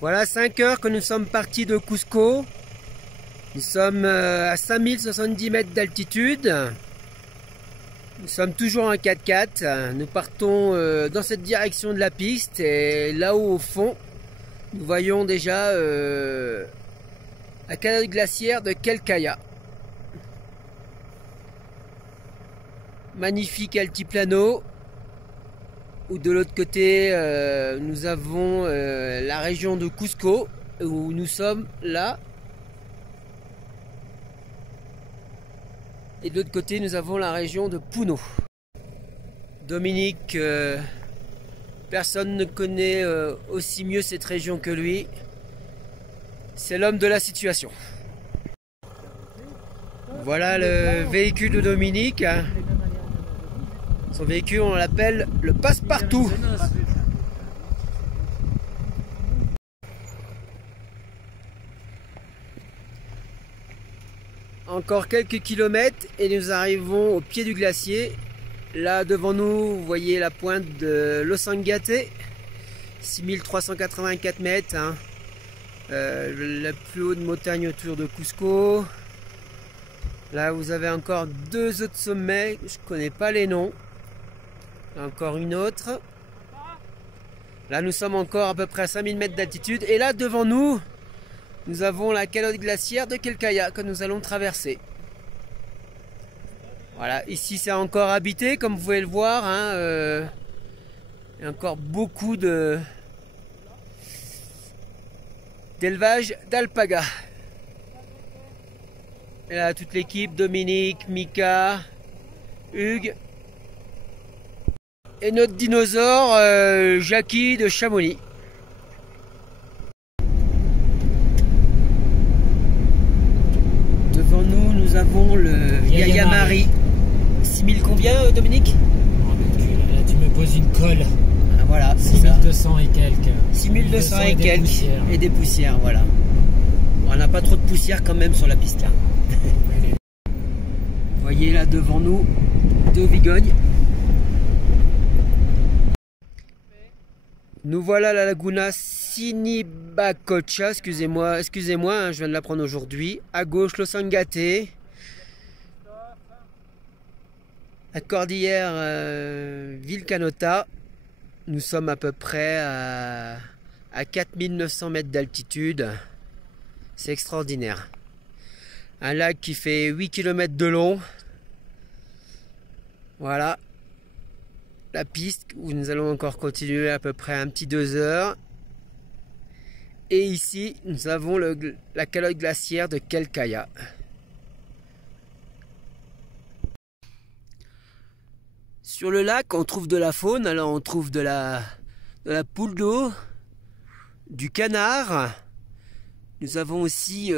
Voilà 5 heures que nous sommes partis de Cusco. Nous sommes à 5070 mètres d'altitude. Nous sommes toujours en 4x4. Nous partons dans cette direction de la piste. Et là-haut au fond, nous voyons déjà la calotte glaciaire de Quelcaya. Magnifique altiplano. Ou de l'autre côté, nous avons la région de Cusco, où nous sommes là. Et de l'autre côté, nous avons la région de Puno. Dominique, personne ne connaît aussi mieux cette région que lui. C'est l'homme de la situation. Voilà le véhicule de Dominique. Son véhicule, on l'appelle le passe-partout. Encore quelques kilomètres et nous arrivons au pied du glacier. Là devant nous, vous voyez la pointe de Losangate, 6384 mètres. Hein. La plus haute montagne autour de Cusco. Là vous avez encore deux autres sommets, je ne connais pas les noms. Encore une autre. Là nous sommes encore à peu près à 5000 mètres d'altitude. Et là devant nous, nous avons la calotte glaciaire de Quelcaya que nous allons traverser. Voilà, ici c'est encore habité comme vous pouvez le voir. Hein, il y a encore beaucoup d'élevage d'alpagas. Et là toute l'équipe, Dominique, Mika, Hugues. Et notre dinosaure, Jackie de Chamonix. Devant nous, nous avons le Yaya Mari. 6000 combien, Dominique? Là, tu me poses une colle. Ah, voilà, 6200 et quelques. 6200 et quelques. Et des poussières, voilà. Bon, on n'a pas trop de poussière quand même sur la piste là. Vous voyez là devant nous, deux vigognes. Nous voilà à la Laguna Sinibacocha, excusez-moi, hein, je viens de l'apprendre aujourd'hui. À gauche, Losangate. La cordillère Vilcanota. Nous sommes à peu près à 4900 mètres d'altitude. C'est extraordinaire. Un lac qui fait 8 km de long. Voilà. La piste où nous allons encore continuer à peu près un petit 2 heures. Et ici, nous avons la calotte glaciaire de Quelcaya. Sur le lac, on trouve de la faune. Alors, on trouve de la poule d'eau, du canard. Nous avons aussi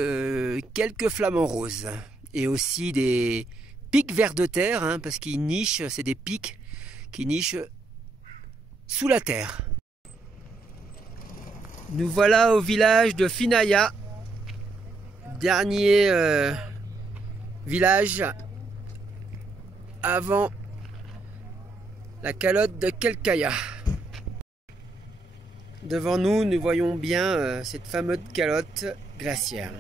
quelques flamants roses. Et aussi des pics vers de terre, hein, parce qu'ils nichent, c'est des pics qui nichent sous la terre. Nous voilà au village de Finaya, dernier village avant la calotte de Quelcaya. Devant nous, nous voyons bien cette fameuse calotte glaciaire.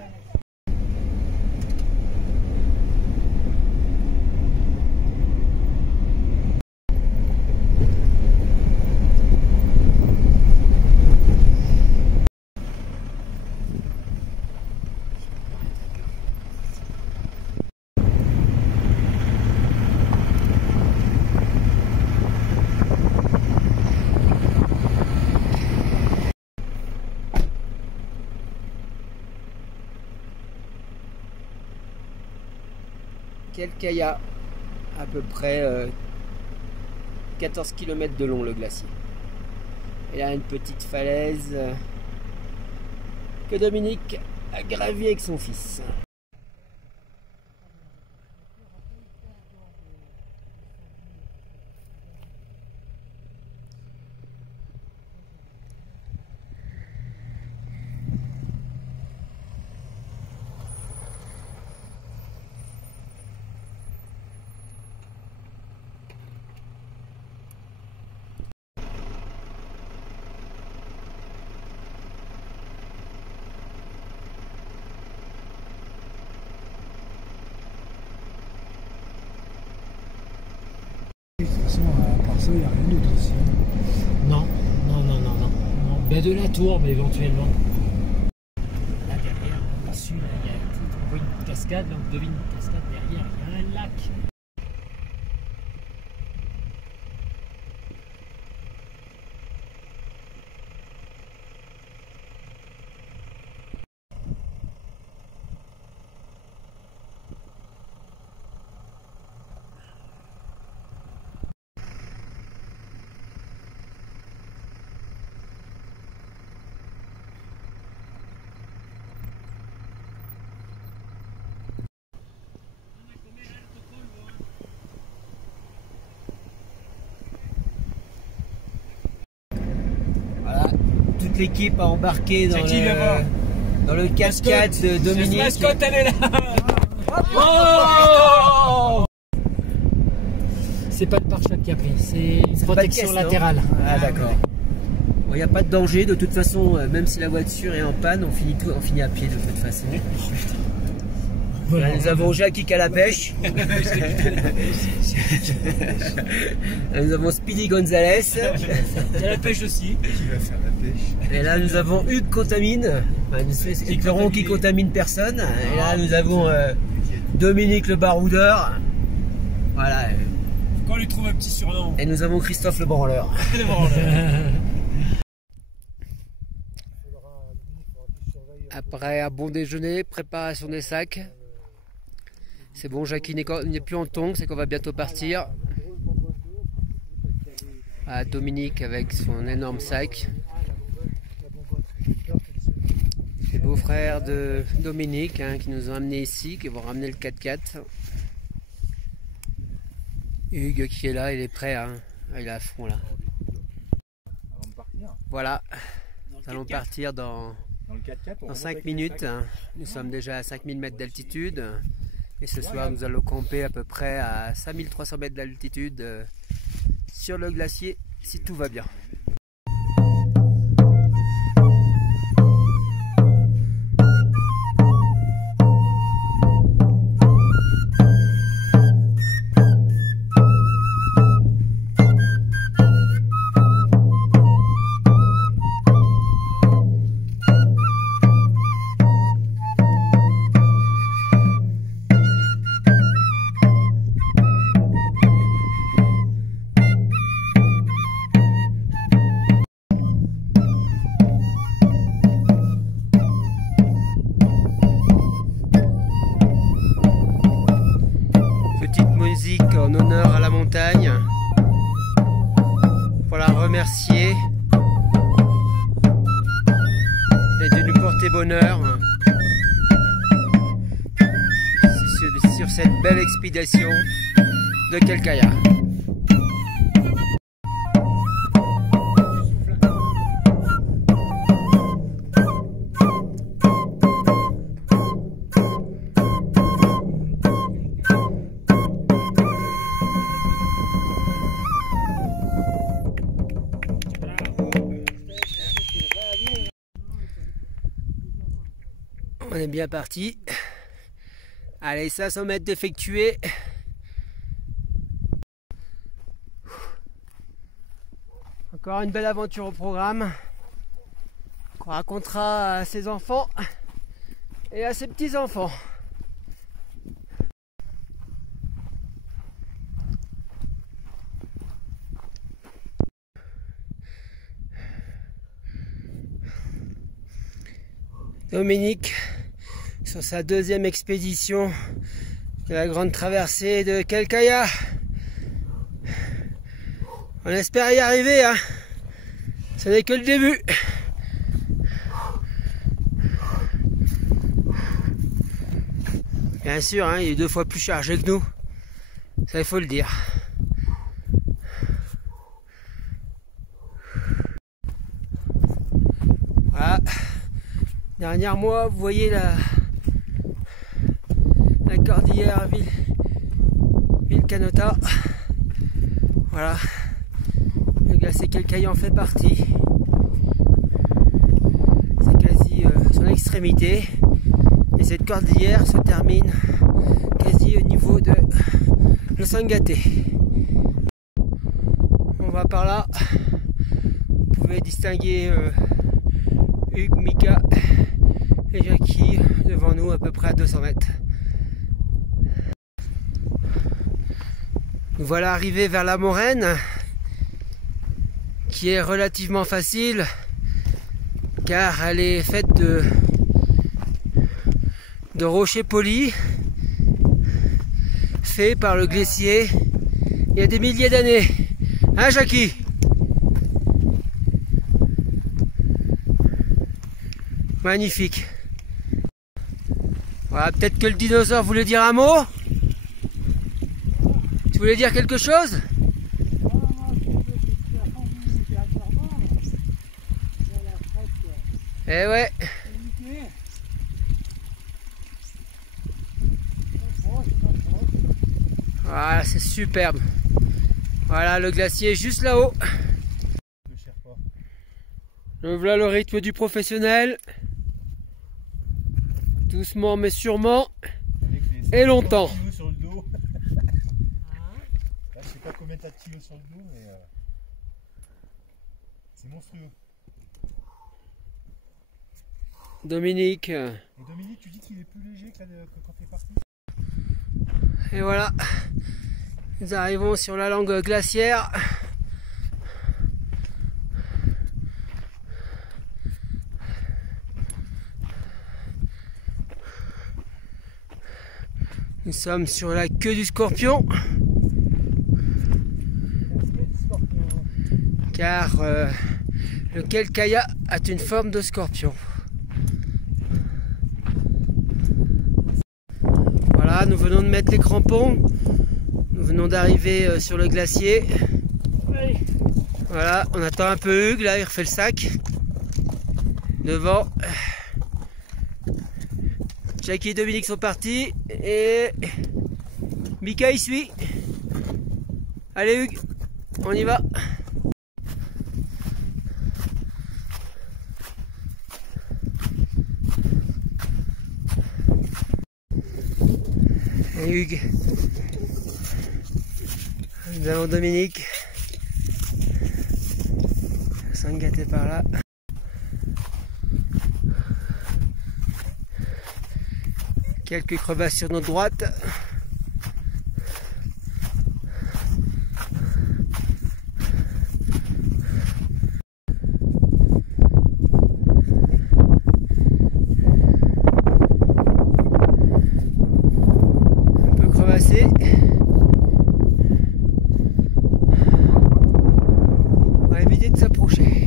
Quelcaya, à peu près 14 km de long le glacier. Et là une petite falaise que Dominique a gravie avec son fils. Ben de la tourbe éventuellement. Là derrière, au-dessus, on voit une cascade, là on devine une cascade derrière, il y a un lac. Voilà, toute l'équipe a embarqué dans le 4x4 de Dominique. La mascotte, elle est là. Oh, c'est pas le pare-choc qui a pris, c'est une protection latérale. Ah d'accord. Il n'y a pas de danger, de toute façon, même si la voiture est en panne, on finit à pied de toute façon. Là, nous avons Jackie qui a la pêche. Là, nous avons Speedy Gonzalez. Il y a la pêche aussi. Qui va faire la pêche? Et là nous avons Hugues Contamine. Enfin, espérons qu'il contamine personne. Et là nous avons Dominique le baroudeur. Voilà. Faut qu'on lui trouve un petit surnom. Et nous avons Christophe le branleur. Après un bon déjeuner, préparation des sacs. C'est bon, Jackie n'est plus en tongs, c'est qu'on va bientôt partir. Ah, Dominique avec son énorme sac. Les beaux-frères de Dominique hein, qui nous ont amenés ici, qui vont ramener le 4x4. Hugues qui est là, il est prêt, hein. Il est à fond là. Voilà, nous allons partir dans 5 minutes. Nous sommes déjà à 5000 mètres d'altitude. Et ce soir, nous allons camper à peu près à 5300 mètres d'altitude sur le glacier, si tout va bien. En honneur à la montagne pour la remercier et de nous porter bonheur sur cette belle expédition de Quelqu'aya. On est bien parti. Allez, 500 mètres d'effectué. Encore une belle aventure au programme qu'on racontera à ses enfants et à ses petits-enfants. Dominique sur sa deuxième expédition de la grande traversée de Quelqu'aya. On espère y arriver, hein. Ce n'est que le début. Bien sûr, hein, il est 2 fois plus chargé que nous. Ça, il faut le dire. Voilà. Dernier mois, vous voyez la cordillère Vilcanota. Voilà. Le glacier Quelqu'aya en fait partie. C'est quasi son extrémité. Et cette cordillère se termine quasi au niveau de le Sangaté. On va par là. Vous pouvez distinguer Hugues, Mika et Jackie devant nous à peu près à 200 mètres. Nous voilà arrivés vers la moraine qui est relativement facile car elle est faite de rochers polis faits par le glacier il y a des milliers d'années. Hein Jackie? Magnifique. Voilà, peut-être que le dinosaure voulait dire un mot. Tu voulais dire quelque chose? Eh ouais. Voilà, c'est superbe. Voilà, le glacier est juste là-haut. Voilà le rythme du professionnel. Doucement mais sûrement. Et longtemps. Sur le dos. Là, je sais pas combien t'as de kilos sur le dos, mais c'est monstrueux. Dominique. Et Dominique, tu dis qu'il est plus léger que quand t'es parti? Et voilà. Nous arrivons sur la langue glaciaire. Nous sommes sur la queue du scorpion. Car le Quelcaya a une forme de scorpion. Voilà, nous venons de mettre les crampons. Nous venons d'arriver sur le glacier. Voilà, on attend un peu Hugues, là il refait le sac. Devant. Jackie et Dominique sont partis et Mika y suit. Allez Hugues, on y va. Et Hugues. Nous avons Dominique. Sangat est par là. Quelques crevasses sur notre droite. Un peu crevassé. On va éviter de s'approcher.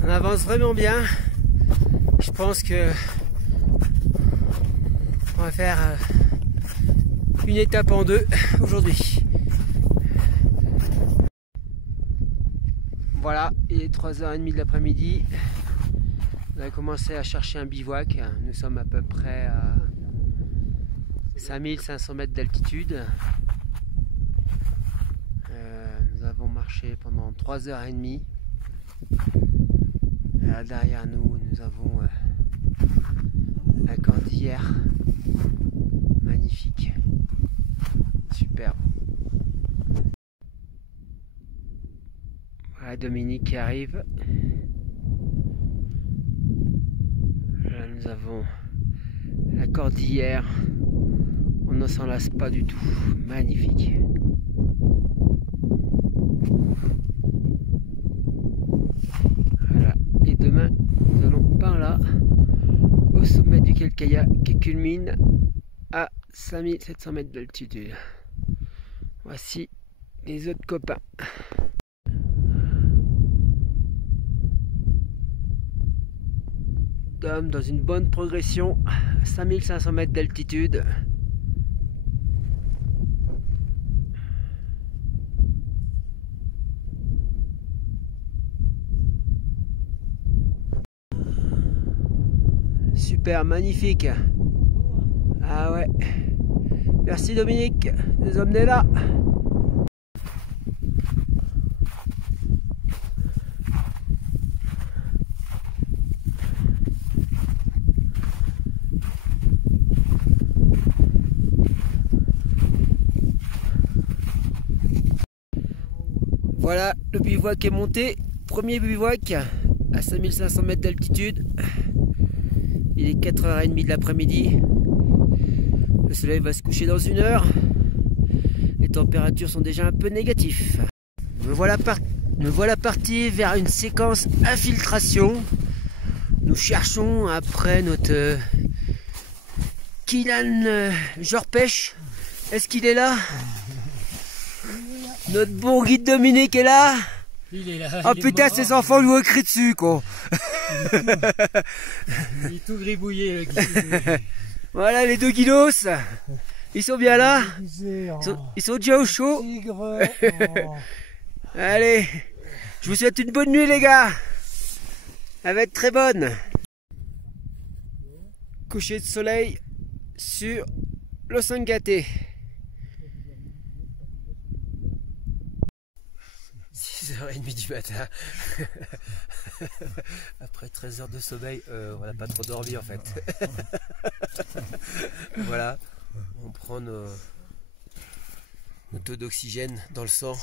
On avance vraiment bien. Je pense que on va faire une étape en deux aujourd'hui. Voilà, il est 3h30 de l'après-midi. On a commencé à chercher un bivouac. Nous sommes à peu près à 5500 mètres d'altitude. Nous avons marché pendant 3h30. Là, derrière nous, nous avons la cordillère. Magnifique. Superbe. Voilà Dominique qui arrive. Là, nous avons la cordillère. On ne s'en lasse pas du tout. Magnifique. Voilà. Et demain, nous allons par là, au sommet du Quelcaya, qui culmine à 5700 mètres d'altitude. Voici les autres copains. Dom dans une bonne progression à 5500 mètres d'altitude. Super, magnifique. Ah ouais. Merci Dominique de nous emmener là. Voilà, le bivouac est monté. Premier bivouac à 5500 mètres d'altitude. Il est 4h30 de l'après-midi. Le soleil va se coucher dans 1 heure. Les températures sont déjà un peu négatives. Me voilà parti vers une séquence infiltration. Nous cherchons après notre Kylian Jorpech. Est-ce qu'il est là? Notre bon guide Dominique est là. Il est là. Oh putain, ces enfants lui ont écrit dessus, quoi. Il est tout gribouillé, le guide. Voilà les deux guidos. Ils sont bien là. Ils sont déjà au chaud. Allez, je vous souhaite une bonne nuit les gars. Elle va être très bonne. Coucher de soleil sur l'Osangate. 6h30 du matin. Après 13 heures de sommeil, on n'a pas trop dormi en fait. Voilà, on prend notre taux d'oxygène dans le sang.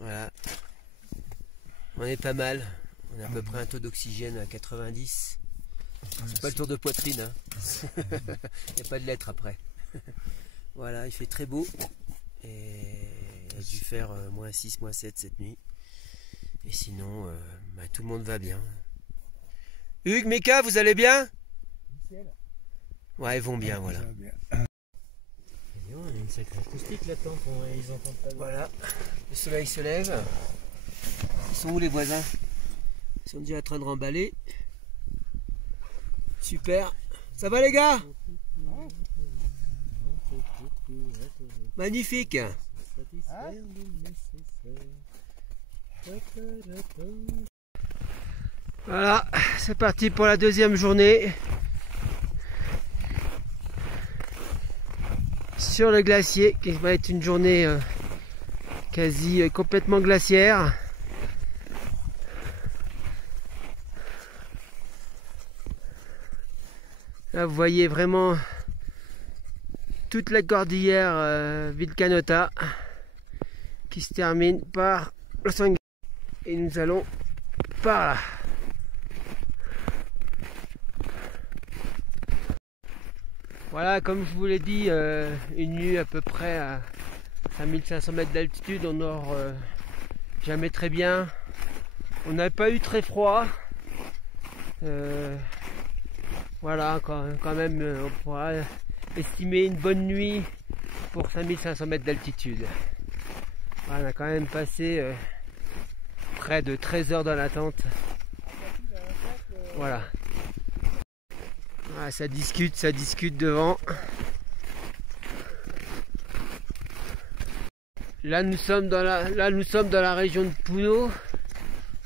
Voilà, on est pas mal. On a à peu près un taux d'oxygène à 90. C'est pas le tour de poitrine, hein. Il n'y a pas de lettres après. Voilà, il fait très beau. Et il a dû faire -6, -7 cette nuit. Et sinon, tout le monde va bien. Hugues, Mika, vous allez bien? Ouais, ils vont bien, voilà. On a une sacrée acoustique là-dedans, ils entendent pas. Voilà, le soleil se lève. Ils sont où les voisins? Ils sont déjà en train de remballer. Super. Ça va les gars? Magnifique. Voilà, c'est parti pour la deuxième journée sur le glacier, qui va être une journée quasi complètement glaciaire. Là vous voyez vraiment toute la cordillère Vilcanota qui se termine par l'Osangate. Et nous allons par là. Voilà, comme je vous l'ai dit, une nuit à peu près à 5500 mètres d'altitude, on dort jamais très bien. On n'a pas eu très froid. Voilà, quand même, on pourra estimer une bonne nuit pour 5500 mètres d'altitude. Voilà, on a quand même passé près de 13 heures dans la tente. Voilà. Ah, ça discute devant. Là nous sommes dans la région de Puno,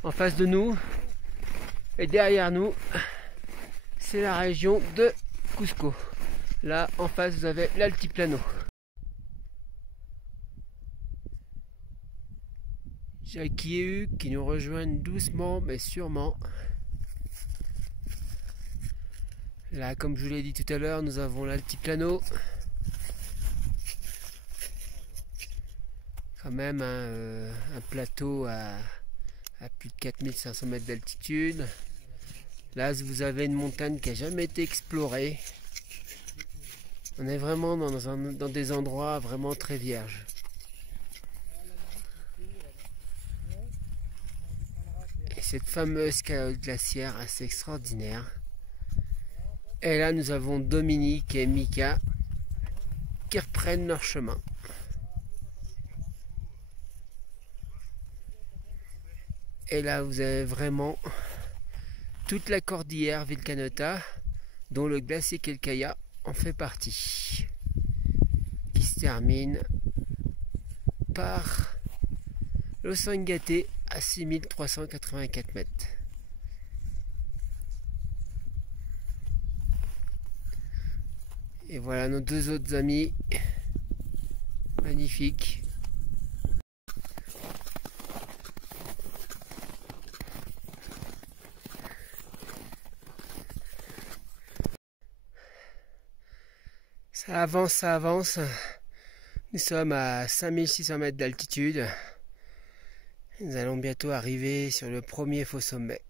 en face de nous. Et derrière nous, c'est la région de Cusco. Là en face vous avez l'altiplano. Jackie et Hugues qui nous rejoignent doucement mais sûrement. Là, comme je vous l'ai dit tout à l'heure, nous avons l'altiplano. Quand même un plateau à plus de 4500 mètres d'altitude. Là, vous avez une montagne qui n'a jamais été explorée. On est vraiment dans des endroits vraiment très vierges. Et cette fameuse calotte glaciaire assez extraordinaire. Et là, nous avons Dominique et Mika qui reprennent leur chemin. Et là, vous avez vraiment toute la cordillère Vilcanota, dont le glacier Quelcaya en fait partie, qui se termine par l'Osangate à 6384 mètres. Et voilà nos deux autres amis. Magnifique. Ça avance, ça avance. Nous sommes à 5600 mètres d'altitude. Nous allons bientôt arriver sur le premier faux sommet.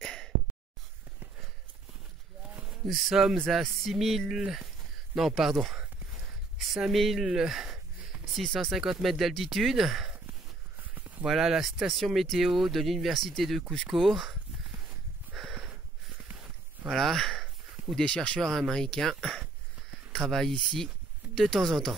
Nous sommes à 5650 mètres d'altitude. Voilà la station météo de l'université de Cusco. Voilà, où des chercheurs américains travaillent ici de temps en temps.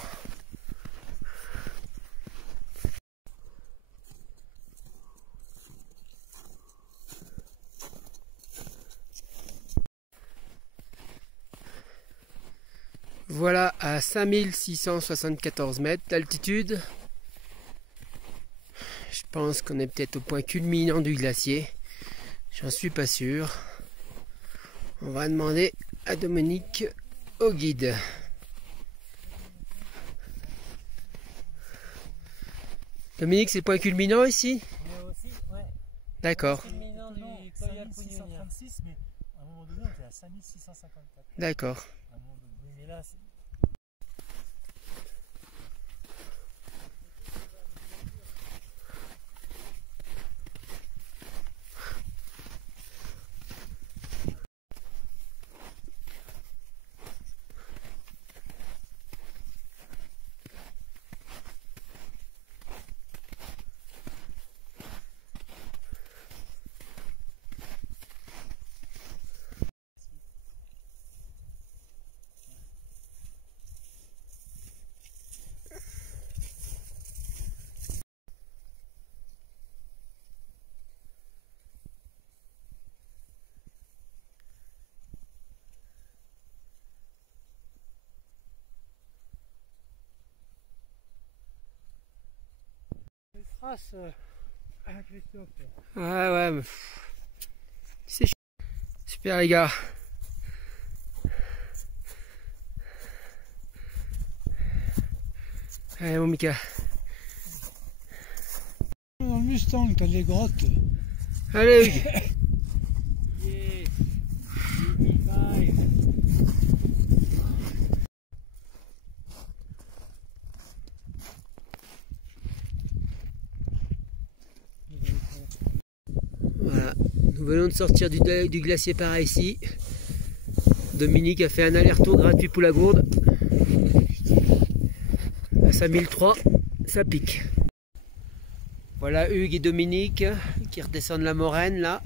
Voilà à 5674 mètres d'altitude. Je pense qu'on est peut-être au point culminant du glacier. J'en suis pas sûr. On va demander à Dominique, au guide. Dominique, c'est le point culminant ici? Aussi, ouais. D'accord. Culminant du Non, Col Yapunionia. 5636, mais à un moment donné, on était à 5654. D'accord. À un moment donné. Oui, mais là, c'est... Trace à Christophe. Ouais, mais... c'est super les gars. Allez mon Mika. Dans le Mustang, t'as des grottes. Allez Hugues. Yeah. 85. Voilà, nous venons de sortir du glacier par ici. Dominique a fait un aller-retour gratuit pour la gourde. À 5003, ça pique. Voilà Hugues et Dominique qui redescendent la moraine là.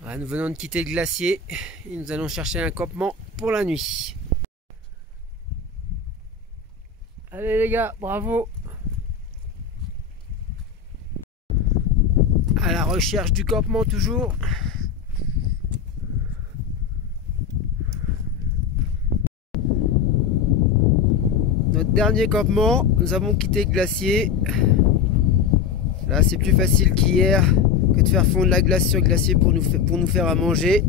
Voilà, nous venons de quitter le glacier et nous allons chercher un campement pour la nuit. Allez les gars, bravo! À la recherche du campement toujours. Notre dernier campement, nous avons quitté le glacier. Là c'est plus facile qu'hier que de faire fondre la glace sur le glacier pour nous faire à manger.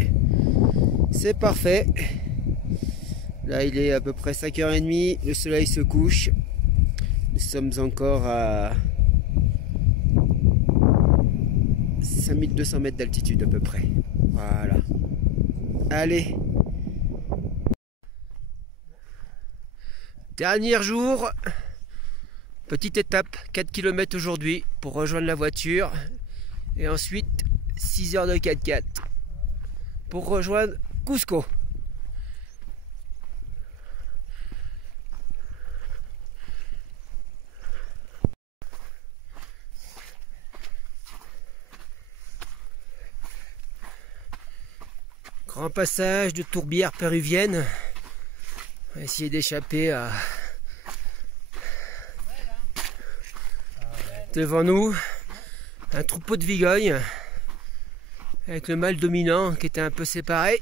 C'est parfait. Là il est à peu près 5h30, le soleil se couche. Nous sommes encore à 5200 mètres d'altitude à peu près. Voilà. Allez. Dernier jour. Petite étape, 4 km aujourd'hui pour rejoindre la voiture. Et ensuite 6 heures de 4x4 pour rejoindre Cusco. Grand passage de tourbières péruviennes. On va essayer d'échapper à... Devant nous, un troupeau de vigognes avec le mâle dominant qui était un peu séparé.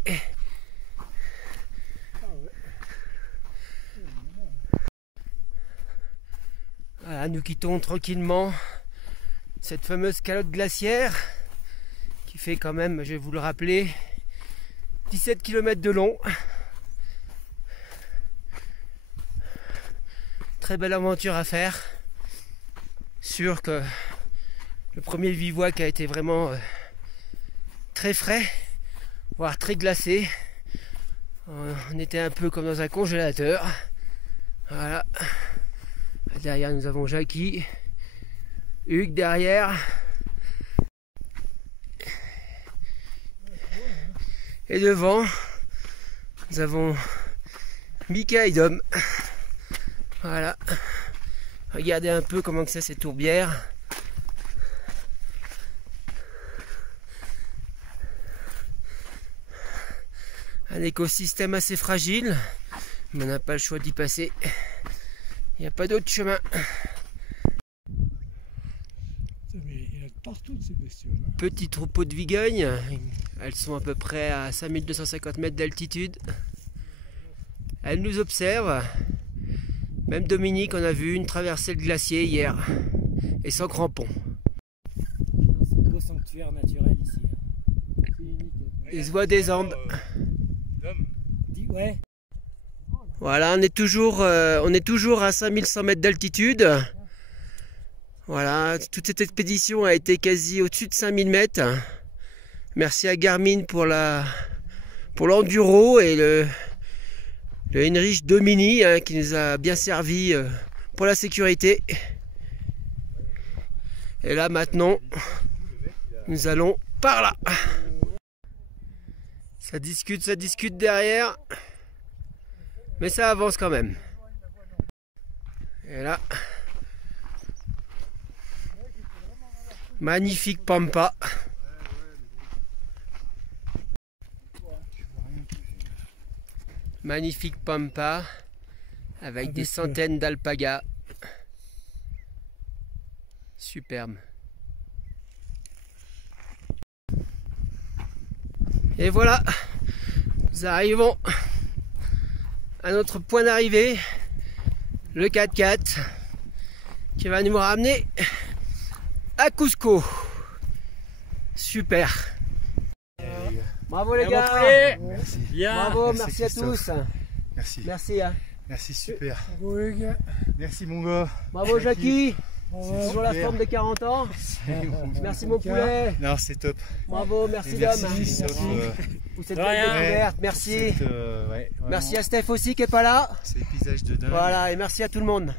Voilà, nous quittons tranquillement cette fameuse calotte glaciaire qui fait quand même, je vais vous le rappeler, 17 km de long. très belle aventure à faire. Sûr que le premier bivouac a été vraiment très frais, voire très glacé. On était un peu comme dans un congélateur. Voilà. Derrière nous avons Jackie, Hugues derrière. Et devant, nous avons Mika et Dom. Voilà. Regardez un peu comment que c'est ces tourbières. Un écosystème assez fragile, mais on n'a pas le choix d'y passer. Il n'y a pas d'autre chemin. Mais il y en a partout de ces bestioles. Petit troupeau de vigognes. Elles sont à peu près à 5250 mètres d'altitude. Elles nous observent. Même Dominique, on a vu une traversée le glacier hier. Et sans crampons. C'est un beau sanctuaire naturel ici. C'est unique. Il se voit des Andes. Ouais. Voilà, on est toujours à 5100 mètres d'altitude. Voilà, toute cette expédition a été quasi au-dessus de 5000 mètres. Merci à Garmin pour l'enduro et le Heinrich 2 Mini qui nous a bien servi pour la sécurité. Et là maintenant, nous allons par là. Ça discute derrière. Mais ça avance quand même. Et là, magnifique pampa. Magnifique pampa avec des centaines d'alpagas. Superbe. Et voilà, nous arrivons à notre point d'arrivée, le 4x4 qui va nous ramener à Cusco. Super. Bravo les gars. Merci. Bravo, Merci, merci à Christophe. tous. Merci. Merci. Merci, super. Merci mon gars. Bravo Jackie. C'est Toujours la super. forme de 40 ans. Merci mon poulet. Non, c'est top. Bravo, merci Et Dom. merci Christophe. Pour cette De belle rien. découverte. Merci. Ouais, vraiment, Merci à Steph aussi qui est pas là. c'est paysage de dingue. Voilà, et merci à tout le monde.